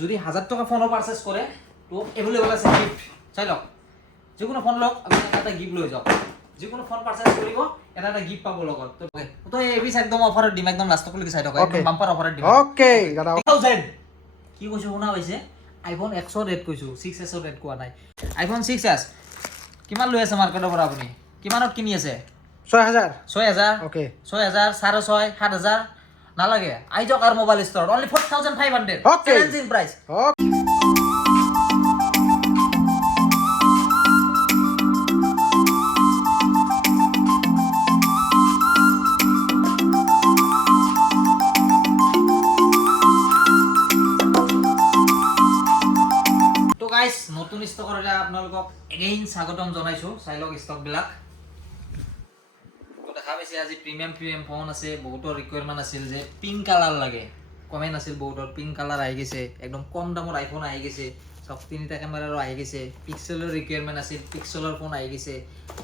যদি 1000 টাকা ফোনও পারচেজ করে তো এভেলেবল আছে গিফট চাই লওক যে কোনো ফোন লওক আপনি একটা গিফট লৈ যাওক যে কোনো ফোন পারচেজ কৰিব এটা এটা গিফট পাব লগত তো এই বিশ একদম অফাৰত দিম একদম লাষ্টলৈকে চাই থাকক একদম বাম্পাৰ অফাৰত দিম ওকে দাদা 1000 কি কৈছো শুনা পাইছে আইফোন 100 ৰেট কৈছো 6s ৰেট কোৱা নাই আইফোন 6s কিমান লৈ আছে মাৰ্কেটৰ পৰা আপুনি কিমানত কিনি আছে 6000 ওকে 6000 6.5 7000 নালাগে আই যাওক R mobile store only 4500 challenging price তো গাইস নতুন স্টকৰলে আপোনালোকক এগেইন স্বাগতম জনাইছো চাইলক স্টক বিলাক দেখা পাইছে আজি প্ৰিমিয়াম ফোন আছে বহুতৰ ৰিকোয়াৰমেন্ট আছিল যে পিঙ্ক কালাৰ লাগে কমেন্ট আছিল বহুতৰ পিঙ্ক কালাৰ আহি গৈছে একদম কম দামৰ আইফোন আহি গৈছে সব তিনিটা ক্যামেৰাৰো আহি গৈছে পিক্সেলৰ ৰিকোয়াৰমেন্ট আছিল পিক্সেলৰ ফোন আহি গৈছে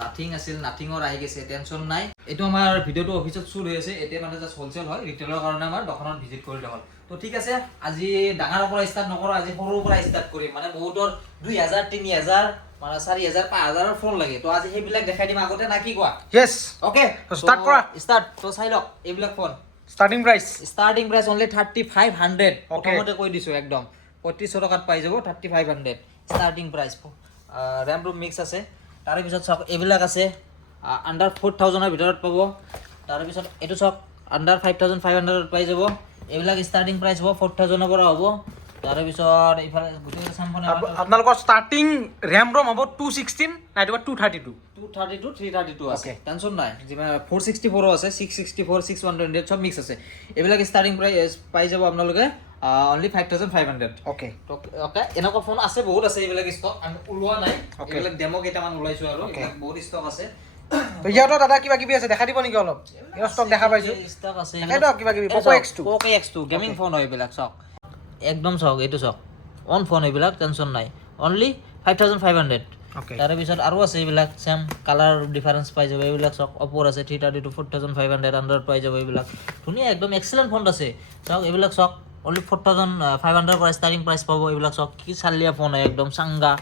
নাথিং আছিল নাথিংৰ আহি গৈছে টেনচন নাই এটো আমাৰ ভিডিওটো অফিসত শুট হৈ আছে এতে মানে জাস্ট হোলসেল হয় ৰিটেলৰ কাৰণে আমাৰ দোকানত ভিজিট কৰিলে হ'ল তো ঠিক আছে আজি ডাঙৰৰ পৰা ষ্টাৰ্ট নকৰো আজি সৰুৰ পৰা ষ্টাৰ্ট কৰিম মানে বহুতৰ 2000 3000 মানে 4000 5000 ফোন লাগে তো আজি হেবিলাক দেখাই দিম আগতে না কি কোৱা यस ওকে স্টাৰ্ট কৰা স্টার্ট তো চাই লওক এইবিলাক ফোন স্টার্টিং প্রাইস অনলি 3500 প্রথমতে কই দিছো একদম 3500 টাকাত পাই যাব 3500 starting price RAM room mix আছে তার পিছত সব এইবিলাক আছে আন্ডার 4000 এর ভিতৰত পাব তাৰ পিছত এটো সব আন্ডাৰ 5500 পাই যাব এইবিলাক স্টাৰ্টিং প্ৰাইস হ'ব 4000 পৰা হ'ব তাৰ পিছত ইফালে গুটেই সামনে আপোনালোকৰ স্টার্টিং RAM ROM হ'ব 216 নাইবা 232 332 আছে টেনশন নাই যেমন 464 আছে 664 6128 সব মিক্স আছে এইবিলাক স্টার্টিং প্রাইস পাই যাব আপোনালোকে only 5500 ওকে ওকে এনেকুৱা ফোন আছে বহুত আছে এইবিলাক ষ্টক আমি ওলোৱা নাই এইবিলাক ডেমো কেইটামান ওলাইছো আৰু এইবিলাক বহুত ষ্টক আছে তো ইয়াতো দাদা কিবা কিবি আছে দেখা দিব নেকি অলপ এই ষ্টক দেখা পাইছো ষ্টক আছে এটো কিবা কিবি Poco X2 গেমিং ফোন হয় এইবিলাক চক একদম চক এইটো চক অন ফোন এইবিলাক টেনশন নাই অনলি 5500 ওকে তাৰে পিছত আৰু আছে এইবিলাক সেম কালাৰ ডিফাৰেন্স পাই যাব এইবিলাক চক অপৰ আছে 332 4500 আন্ডাৰ পাই যাব এইবিলাক ধুনীয়া একদম এক্সেলেন্ট ফোন আছে চক এইবিলাক চক অনলি 4500 পৰা স্টার্টিং প্রাইস পাব এইবিলাক চক কি চালিয়া ফোন হয় একদম চাঙ্গা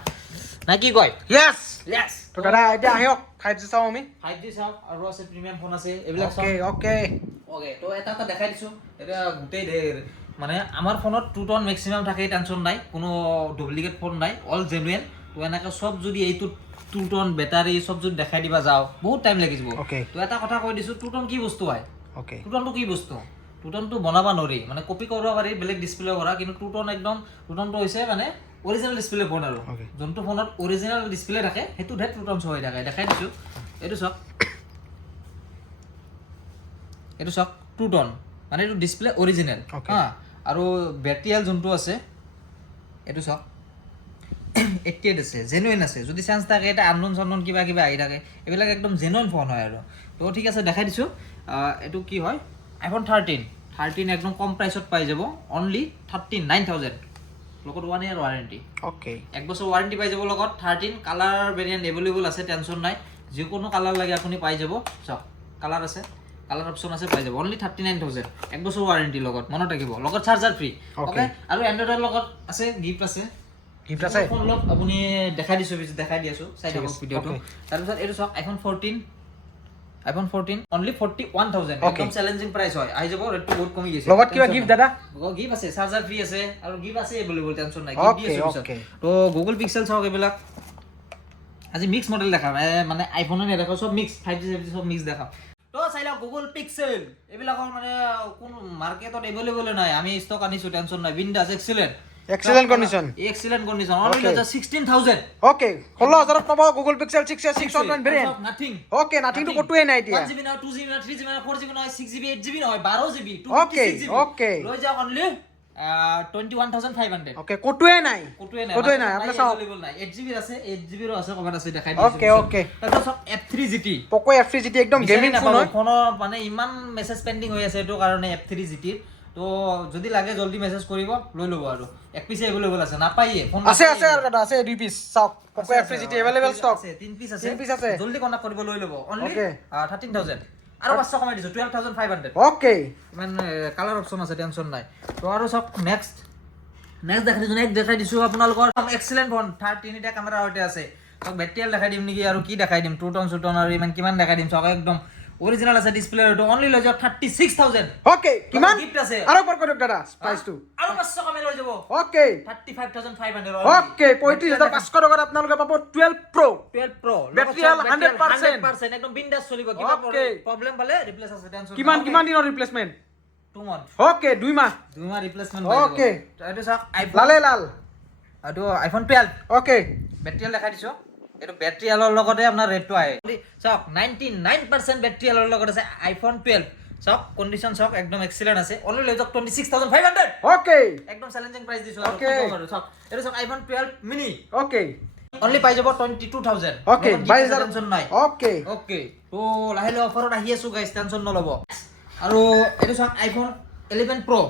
না কি কয় यस তো দাদা এটা আহিওক 5G চাও আমি 5G চাও আৰু আছে প্ৰিমিয়াম ফোন আছে এইবিলাক চক ওকে তো এটা দেখাই দিছো এটা গুটেই ঢেৰ মানে আমার ফোনত 2 টন ম্যাক্সিমাম থাকে টেনশন নাই কোনো ডুপ্লিকেট ফোন নাই অল জেনুইন তো এনেকা সব যদি এইটো 2 টন ব্যাটারি সব যদি দেখাই দিবা যাও বহুত টাইম লাগি যাব তো এটা কথা কৈ দিছো 2 টন কি বস্তু হয় ওকে 2 টনটো কি বস্তু 2 টনটো বনাবা নৰি মানে কপি কৰিব পাৰি বেলেগ ডিসপ্লে কৰা কিন্তু 2 টন একদম 2 টনটো হৈছে মানে অৰিজিনাল ডিসপ্লে ফোন আৰু যোনটো ফোনত অৰিজিনাল ডিসপ্লে থাকে হেতু ধেত 2 টন হৈ থাকে দেখাই দিছো এইটো সব 2 টন মানে এইটো ডিসপ্লে অৰিজিনাল হা আৰু ব্যাটাৰিয়াল যোনটো আছে এইটো সব 88 আছে জেনুইন আছে যদি চান্স থাকে এটা আননোন কিবা আহি থাকে এইবিলাক একদম জেনুইন ফোন হয় আৰু তো ঠিক আছে দেখাই দিছো এটো কি হয় আইফোন 13 একদম কম প্রাইসত পাই যাব অনলি 39000 লগত 1 ইয়ার ওয়ারেন্টি ওকে এক বছর ওয়ারেন্টি পাই যাব লগত 13 কালার ভেরিয়েন্ট अवेलेबल আছে টেনশন নাই যে কোনো কালার লাগে আপুনি পাই যাব সব কালার আছে কালার অপশন আছে পাই যাব অনলি 39000 এক বছর ওয়ারেন্টি লগত মনত ৰাখিব লগত চাৰ্জাৰ ফ্ৰি ওকে আৰু এন্ড্ৰইডৰ লগত আছে গিফট আছে ফোন লক আপুনি দেখাই দিছো চাই থাকক ভিডিওটো তাৰ পিছত এটো সব আইফোন 14 only 41000 একদম চ্যালেঞ্জিং প্রাইস হয় আই যাব রেটটো বহুত কমি গৈছে লগত কিবা গিফট দাদা গিফট আছে চার্জার ফ্রি আছে আৰু গিফট আছে अवेलेबल টেনশন নাই গিফট দি আছে তো গুগল পিক্সেল চাওক এইবিলাক আজি মিক্স মডেল দেখাম মানে আইফোনে নেদেখাও সব মিক্স 5G সব মিক্স দেখাম তো চাইলা গুগল পিক্সেল এইবিলাকৰ মানে কোন মার্কেটত अवेलेबल নাই আমি স্টক আনিছো টেনশন নাই বিন্দাস এক্সেলেন্ট কন্ডিশন only 16000 ওকে 16000 ত পাব Google pixel 6 variant nothing okay nothing তো কটুয়ে নাই দিয়া 1GB না 2GB না 3GB না 4GB না 6GB 8GB না 12GB 256GB ওকে লৈ যাও only 21500 ওকে কটুয়ে নাই আপনি চাও अवेलेबल নাই 8GB আছে 8GB ৰ আছে কভার আছে দেখাই দিছো ওকে এটা সব F3 GT Poco F3 GT একদম গেমিং ফোন হয় ফোন মানে ইমান মেসেজ পেন্ডিং হৈ আছে এটো কাৰণে F3 GT তো যদি লাগে জলদি মেসেজ কৰিব লৈ লব আৰু এক পিস अवेलेबल আছে না পাইয়ে ফোন আছে দাদা আছে দুই পিস চাওক Poco F3 GT available stock আছে তিন পিস আছে জলদি কন্টাক্ট কৰিব লৈ লব অনলি 13000 আৰু 500 কমাই দিছো 12500 ওকে মানে কালাৰ অপশন আছে টেনশন নাই তো আৰু সব নেক্সট নেক্সট দেখাই দিছোঁ আপোনালোকৰ এক্সেলেণ্ট ফোন তিনিটা কেমেৰা সৈতে আছে চাওক বেটেৰিয়েল দেখাই দিম নেকি আৰু কি দেখাই দিম 2 টন চুটন আৰু ইমান কিমান দেখাই দিম চাওক একদম অৰিজিনেল আছে ডিসপ্লে ৰেট অনলি লৈ যাওক 36000 ওকে কিমান গিফট আছে আৰু পৰ কৰক দাদা প্ৰাইসটো আৰু 500 কমে লৈ যাব ওকে 35500 ওকে 35500 টকাত আপোনালোকে পাব 12 Pro 12 Pro বেটেৰিয়েল 100% 100% একদম বিন্দাস চলিব কিবা প্ৰবলেম পালে ৰিপ্লেস আছে টেনচন কিমান দিনৰ ৰিপ্লেসমেন্ট 2 month ওকে 2 মাহ ৰিপ্লেসমেন্ট ওকে এইটো চাওক আইফোন লাল এইটো আইফোন 12 ওকে বেটেৰিয়েল দেখাই দিছো এইটো বেটেৰিয়েলৰ লগতে আপোনাৰ ৰেটটো আহে চাওক 99% বেটেৰিয়েলৰ লগত আছে আইফোন 12 চাওক কন্ডিশন চাওক একদম এক্সিলেন্ট আছে অনলি লৈ যাওক 26500 ওকে একদম চ্যালেঞ্জিং প্রাইস দিছো আৰু কি ক'ম আৰু চাওক এইটো চাওক আইফোন 12 মিনি ওকে অনলি পাই যাব 22000 ওকে 22000 টেনচন নাই ওকে ওকে তো লাহে অফাৰত আহি আছো গাইস টেনচন নলব আৰু এইটো চাওক আইফোন 11 Pro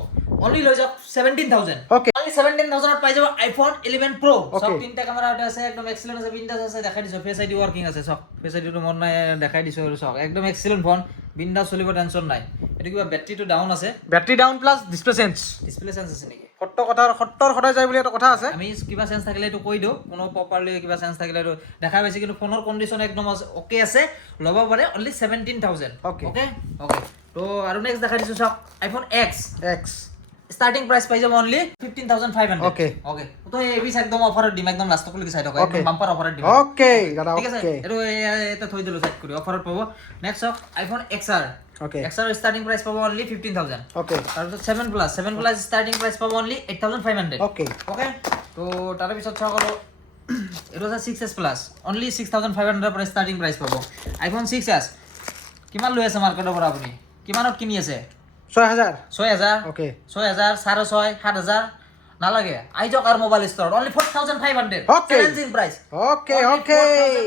অনলি লৈ যাওক 17000 ওকে অনলি 17000 ত পাই যাব আইফোন 11 Pro Okay. সব তিনটা ক্যামেৰা আছে একদম এক্সিলেন্ট আছে বিন্দাস আছে দেখাই দিছো ফেস আইডি ওয়ার্কিং আছে সব ফেস আইডিটো মন নাই দেখাই দিছো আৰু সব একদম এক্সিলেন্ট ফোন বিন্দাস চলিব টেনচন নাই এটো কিবা ব্যাটারিটো ডাউন আছে battery down plus display change display change আছে নেকি সত্তৰ সদায় যায় বুলি এটা কথা আছে আমি কিবা চেঞ্জ থাকিলে এটো কৈ দিও কোনো প্ৰপাৰলি কিবা চেঞ্জ থাকিলে এটো দেখা পাইছে কিন্তু ফোনৰ কন্ডিশন একদম ওকে আছে ল'ব পাৰে অনলি 17000 Okay. ওকে তো আৰু নেক্সট দেখাই দিছো সব iPhone X X starting price পাই যাব অনলি 15500 Okay. তো এই বিস একদম অফারত দিম একদম লাস্ট কলি চাই থাকো Okay. একদম বাম্পার অফারত দিম ওকে দাদা ঠিক আছে ওকে এটো এটা থৈ দিলো সাইড কৰি অফাৰত পাবো next of iPhone XR okay XR starting price পাবো অনলি 15000 ওকে তাৰপিছত 7 প্লাস স্টাৰ্টিং প্ৰাইস পাবো অনলি 8500 ওকে ওকে তো তাৰ পিছত চাওক আৰু এটো আছে 6s প্লাস অনলি 6500 পৰা স্টাৰ্টিং প্ৰাইস পাবো আইফোন 6s কিমান লৈ আছে মাৰ্কেটৰ পৰা আপুনি কিমানত কিনি আছে 6000 6000 ওকে 6000 6.5 7000 নালাগে আইজক R mobile store only 4500 Okay. Challenging price okay okay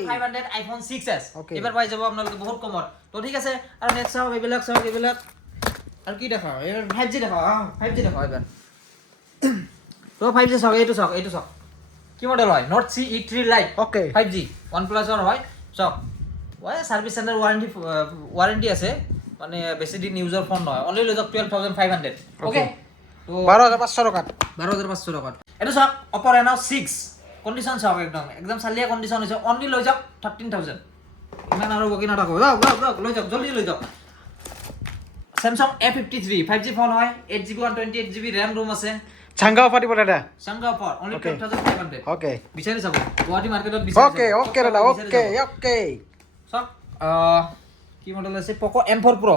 4500 iPhone 6s Okay. এবাৰ পাই যাব আপোনালোকে বহুত কমত তো ঠিক আছে আৰু নেক্সট চাওক এইবিলাক আৰু কি দেখাও এই 5G দেখাও 5G দেখাও এবাৰ তো 5G চাওক এইটো চাওক কি মডেল হয় note CE3 light okay 5G OnePlus ৰ হয় চাওক ওই সার্ভিস সেন্টার ওয়ারেন্টি আছে মানে বেছি দিন ইউজার ফোন নহয় অনলি লৈ যাওক 12500 ওকে তো 12500 টকাত 12500 টকাত এটা চাওক Oppo Reno 6 কন্ডিশন চাওক একদম চালিয়া কন্ডিশন হৈছে অনলি লৈ যাওক 13000 ইমান আৰু বকি নাথাকো যাওক লৈ যাওক জলদি লৈ যাওক Samsung A53 5G ফোন হয় 8GB 128GB RAM ROM আছে চাংগা অফাৰ দিব দাদা চাংগা অফাৰ অনলি Okay. 12500 ওকে বিচাৰি চাব গুৱাহাটী মাৰ্কেটত বিচাৰি ওকে ওকে দাদা ওকে ওকে চাওক কি মডেল আছে Poco M4 Pro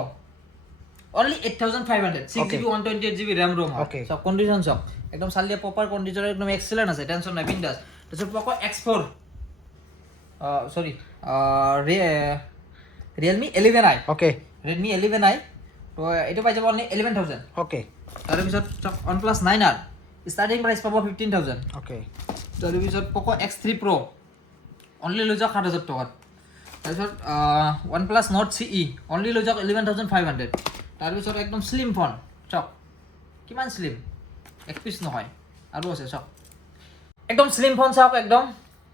only 8500 6GB 128GB RAM ROM Okay. সব কন্ডিশন সব একদম চালিয়া প্রপার কন্ডিশন একদম এক্সেলেন্ট আছে টেনশন নাই বিন্দাস তারপর Poco X4 sorry Realme 11i okay Redmi 11i তো এটা পাই যাব অনলি 11000 ওকে তার পিছত OnePlus 9R স্টার্টিং প্রাইস পাব 15000 ওকে তার পিছত Poco X3 Pro অনলি লৈ যাওক 7000 টকাত তাৰপিছত OnePlus Nord CE অনলি লৈ যাওক 11500 তাৰপিছত একদম স্লিম ফোন চাওক কিমান স্লিম এক পিস নহয় আৰু আছে চাওক একদম স্লিম ফোন চাওক একদম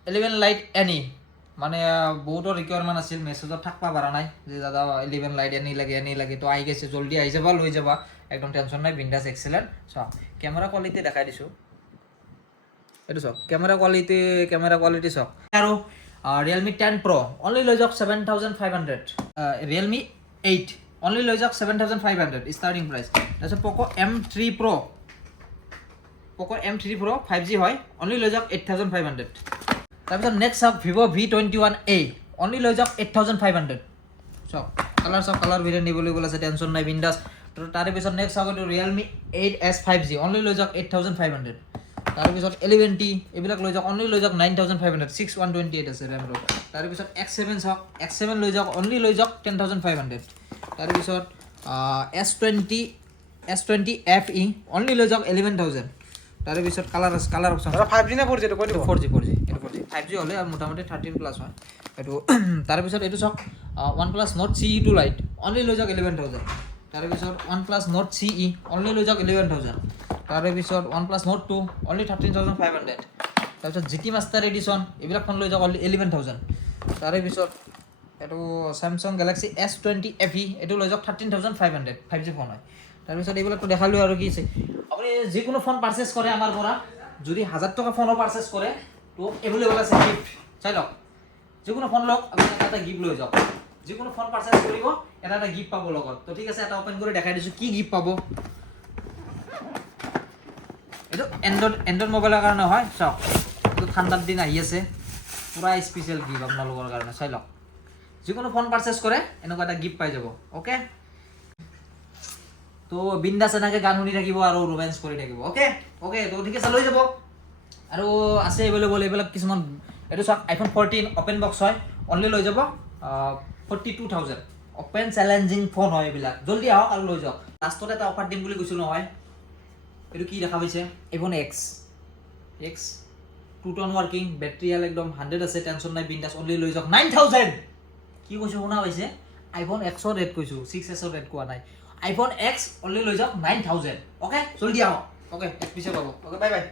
11 লাইট এনি মানে বহুতৰ ৰিকোয়াৰমেন্ট আছিল মেসেজত থাকবা পাৰা নাই যে দাদা 11 লাইট এনি লাগে তো আহি গৈছে জলদি আহি যাবা লৈ যাবা একদম টেনশন নাই বিন্দাস এক্সেলেন্ট চাওক ক্যামেরা কোয়ালিটি দেখাই দিছো এইটো চাওক ক্যামেরা কোয়ালিটি চাওক আৰু Realme 10 Pro only লৈ যাওক 7500 Realme 8 only লৈ যাওক 7500 starting price তাৰপিছত Poco M3 Pro 5G হয় only লৈ যাওক 8500 তাৰপিছত next চাওক Vivo V21a only লৈ যাওক 8500 চাওক কালাৰ ভেৰিয়েন্ট এভেলেবল আছে টেনশন নাই বিন্দাস তো তাৰে পিছত next চাওক এইটো Realme 8s 5G only লৈ যাওক 8500 তাৰপিছত 11T এইবিলাক লৈ যাওক অনলি লৈ যাওক 9500 6128 আছে RAM ROM তাৰপিছত X7 চাওক X7 লৈ যাওক অনলি লৈ যাওক 10500 তাৰপিছত S20 FE অনলি লৈ যাওক 11000 তাৰপিছত কালাৰ অপচন দাদা 5G না 4G টো কৈ দিব 4G এইটো 4G 5G হলে মোটামুটি 13 প্লাস হয় এইটো তাৰপিছত এইটো চাওক OnePlus Nord CE2 Lite only লৈ যাওক 11000 তাৰপিছত OnePlus Nord CE অনলি লৈ যাওক 11000 তাৰপিছত OnePlus Nord 2 only 13500 তাৰপিছত GT Master Edition এইবিলাক ফোন লৈ যাওক only 11000 তাৰপিছত এটো Samsung Galaxy S20 FE এটো লৈ যাওক 13500 5G ফোন হয় তাৰপিছত এইবিলাক তো দেখালো আৰু কি আছে আপুনি আপুনি যিকোনো ফোন পাৰচেজ কৰে আমাৰ পৰা যদি 1000 টকা ফোনো পাৰচেজ কৰে তো এভেইলেবল আছে গিফট চাই লওক যিকোনো ফোন লওক আপুনি এটা গিফট লৈ যাওক যিকোনো ফোন পাৰচেজ কৰিব এটা গিফট পাব লগত তো ঠিক আছে এটা ওপেন কৰি দেখাই দিছোঁ কি গিফট পাব এইটো এন্ড্ৰইড মোবাইলৰ কাৰণে হয় চাওক এইটো ঠাণ্ডাৰ দিন আহি আছে পুৰা স্পেচিয়েল গিফট আপোনালোকৰ কাৰণে চাই লওক যিকোনো ফোন পাৰচেজ কৰে এনেকুৱা এটা গিফট পাই যাব ওকে তো বিন্দাছ এনেকৈ গান শুনি থাকিব আৰু ৰোমেন্স কৰি থাকিব ওকে ওকে তো ঠিক আছে লৈ যাব আৰু আছে এভেইলেবল এইবিলাক কিছুমান এইটো চাওক আইফোন 14 অপেন বক্স হয় অনলি লৈ যাব 42000 অপেন চেলেঞ্জিং ফোন হয় এইবিলাক জলদি আহক আৰু লৈ যাওক লাষ্টত এটা অফাৰ দিম বুলি কৈছোঁ নহয় এইটো কি দেখা পাইছে আইফোন এক্স 2 টন ৱৰ্কিং বেটাৰী একদম 100 আছে টেনশ্যন নাই বিন্দাছ অনলি লৈ যাওক 9000 কি কৈছোঁ শুনা পাইছে আইফোন এক্সৰ ৰেট কৈছোঁ 6s ৰেট কোৱা নাই আইফোন এক্স অনলি লৈ যাওক 9000 ওকে জলদি আহক ওকে এক পিছে পাব ওকে বাই বাই